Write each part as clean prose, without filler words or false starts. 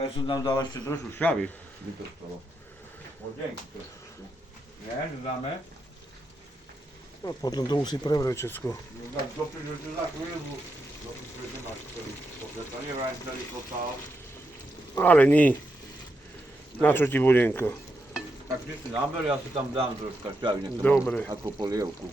Ja som tam dal ešte trošku šavy, by to stalo. Vodenky trošičku. Nie, že dáme? A potom to musí prevrieť všetko. No tak dopíš, že za chvíľu, dopíš, že nemáš celý pokret. A nevrajím celý totál. Ale nie. Na čo ti vodenka? Tak ty si naber, ja si tam dám troška šavy, nech to Dobre. mám ako polievku.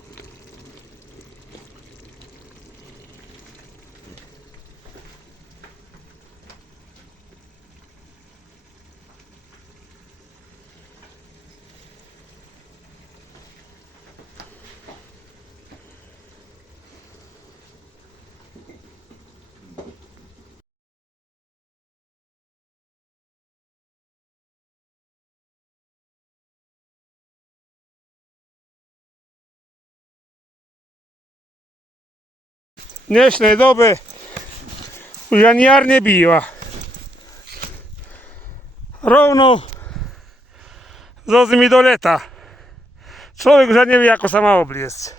V dnešnej dobe už ani jar nebýva. Rovno zo zimy do leta. Človek už ani nevie, ako sa má obliecť.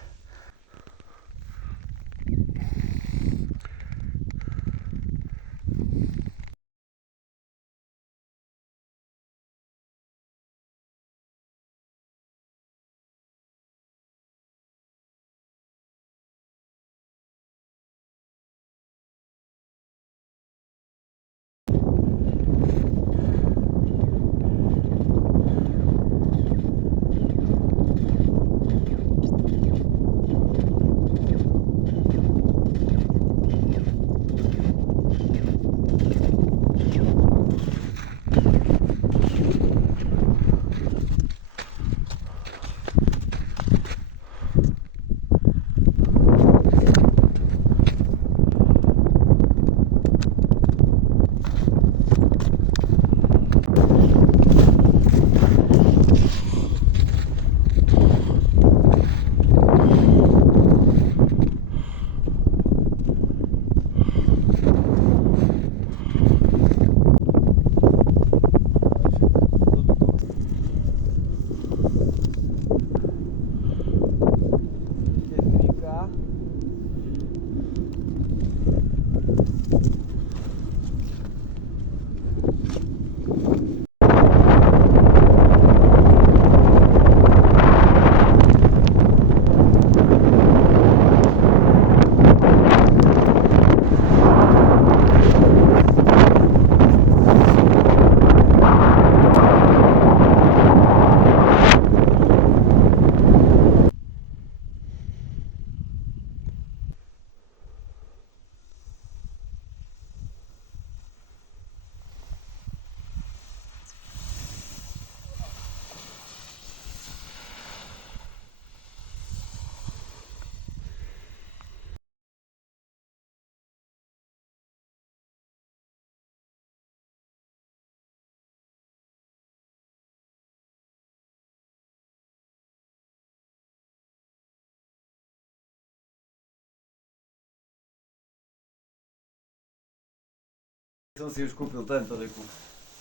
Som si už kúpil tento deku.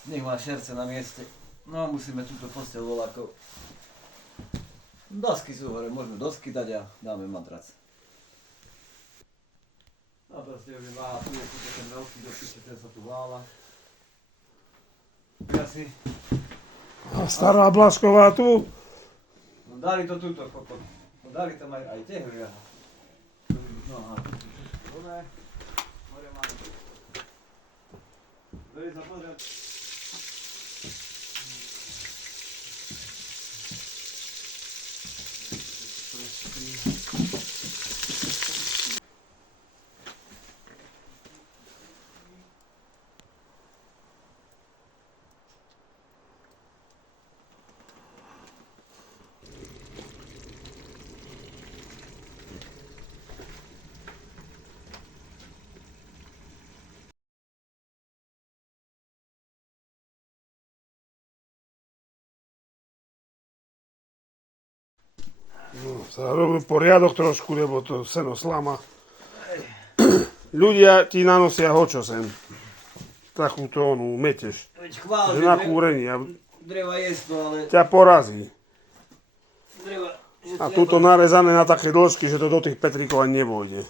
Nech má šerce na mieste. No a musíme túto posteľ voľako. Dosky sú hore, môžeme dosky dať a dáme matrac. No proste už je váha, tu je ten veľký dopiče, ten sa tu vála. Asi. A stará Blasková tu. No dali to túto, kokot. No dali tam aj tehly, aha. No aha. Dobre. Hore máme. Dojde sa pozrieť. No, sa robil poriadok trošku, lebo to seno slama. Ľudia ti nanosia hočo sem. Takúto onu metež. Veď chvál, Že na kúrení a dreva je to, ale ťa porazí. dreva... A tuto narezané na také dĺžky, že to do tých petríkov ani nevojde.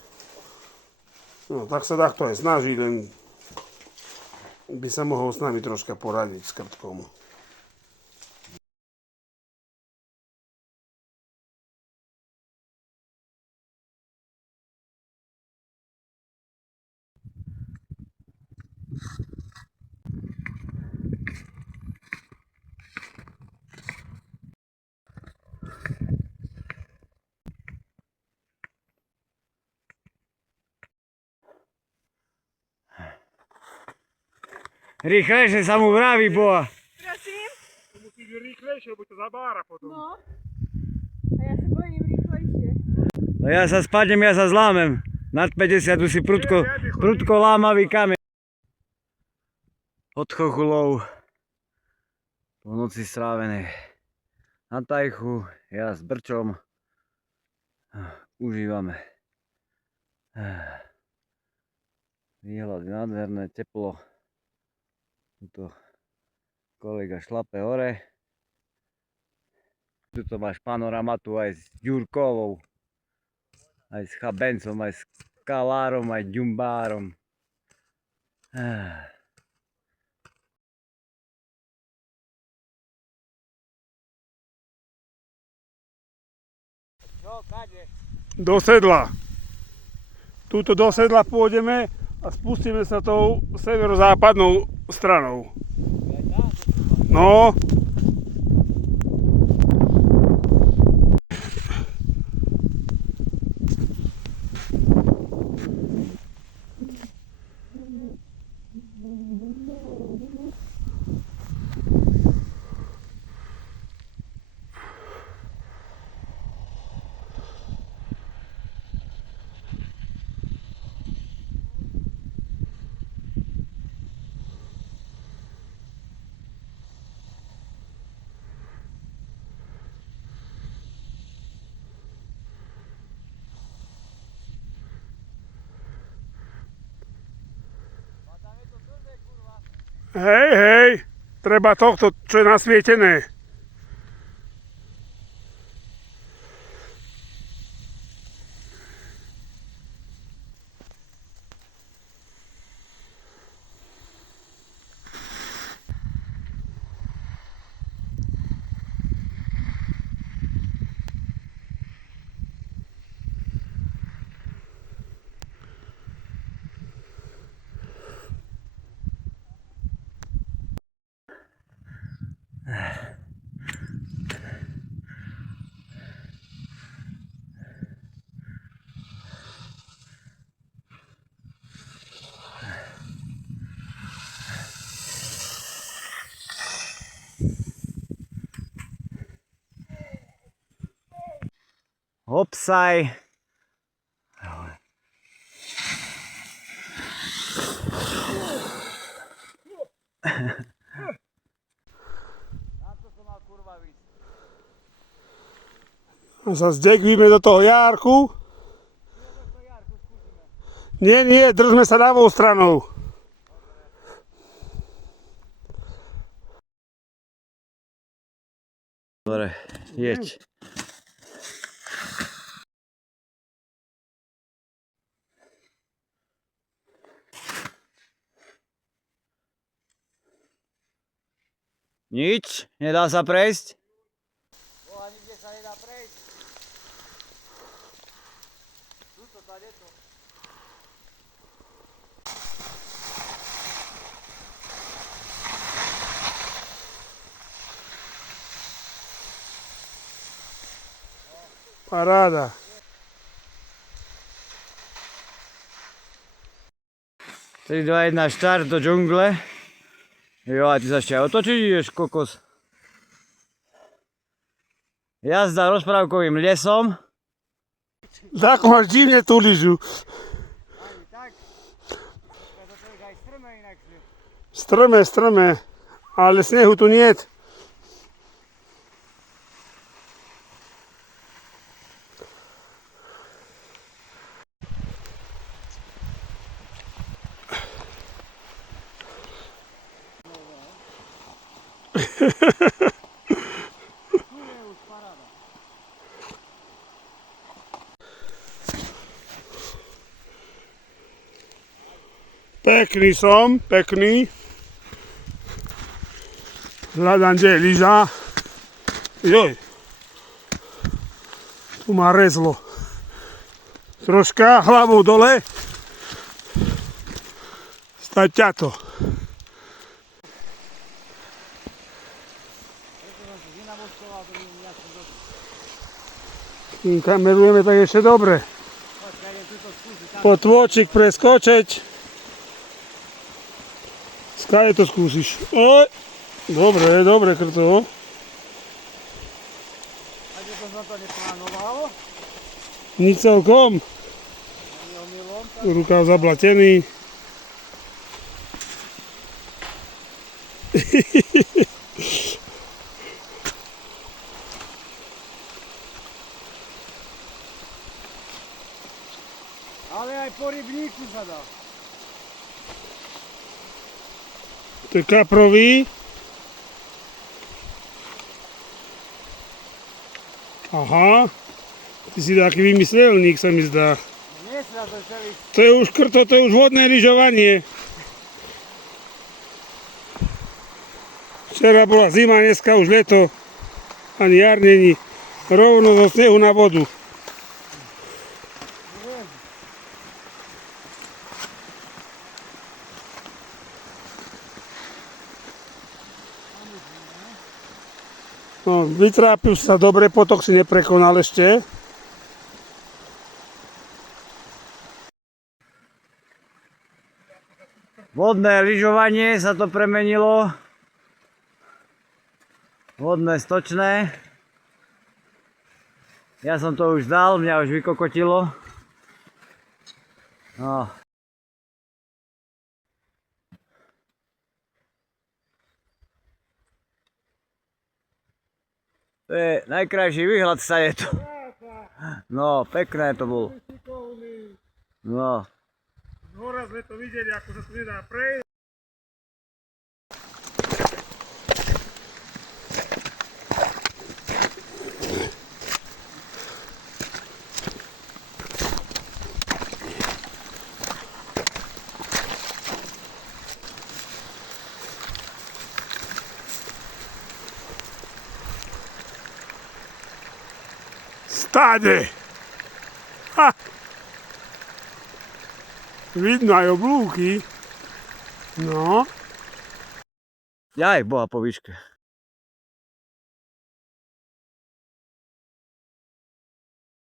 No, tak sa takto aj snaží, len by sa mohol s nami troška poradiť s krtkom. Rýchlejšie sa mu vraví, boha. Prosím? To musí byť rýchlejšie, lebo to zabára potom. No. A ja sa bojím rýchlejšie. No ja sa spadnem, ja sa zlámem. Nad 50 si prudko lámavý kameň. Od chochulov po noci strávené na tajchu, ja s brčom užívame. Výhľad je nádherné, teplo. Tuto kolega šlape hore. Tuto máš panoramatu aj s Ďurkovou, aj s Chabencom, aj s Kalárom, aj Ďumbárom. Čo, kade? Do sedla. Túto do sedla pôjdeme a spustíme sa tou severozápadnou stranou. No. Hej, treba tohto, čo je nasvietené. Hopsaj. Sa zdegvíme do toho járku. Nie, držme sa ľavou stranou. Dobre, jeď. Nič, nedá sa prejsť? Nikde sa nedá prejsť. Tuto, tady to. Paráda. Tri, dva, jedna, štart do džungle. Jo, a ty sa ešte aj otočiť ideš, kokos. Jazda rozprávkovým lesom. Tak máš divne tú lyžu. Ani tak. To je aj strme inakšie. Strme, ale snehu tu niet. Pekný som, pekný. Hľadám, kde je lyža. Joj. Tu ma rezlo. Troška hlavou dole. Stať ťato. Kým kamerujeme, tak ešte dobre. Potôčik preskočiť. Skáde to skúsiš. Oj. Dobre, dobre, krto. A kde som to neplánoval? Nič celkom. Rukav zablatený. Ale aj po rybníku sa dá. To je kaprový. Aha. Ty si taký vymyslelník, sa mi zdá. Nie sa to celý. To je už krto, to je už vodné lyžovanie. Včera bola zima, dneska už leto. Ani jar není. Rovno zo snehu na vodu. No, vytrápil sa dobre, potok si neprekonal ešte. Vodné lyžovanie sa to premenilo. Vodné stočné. Ja som to už dal, mňa už vykokotilo. No. To je najkrajší výhľad sa je to. No, pekné to bolo. No. Zhora sme to videli, ako sa to nedá prejsť. Stáde! Ha! Vidno aj oblúky. No. Jaj, boha po výške.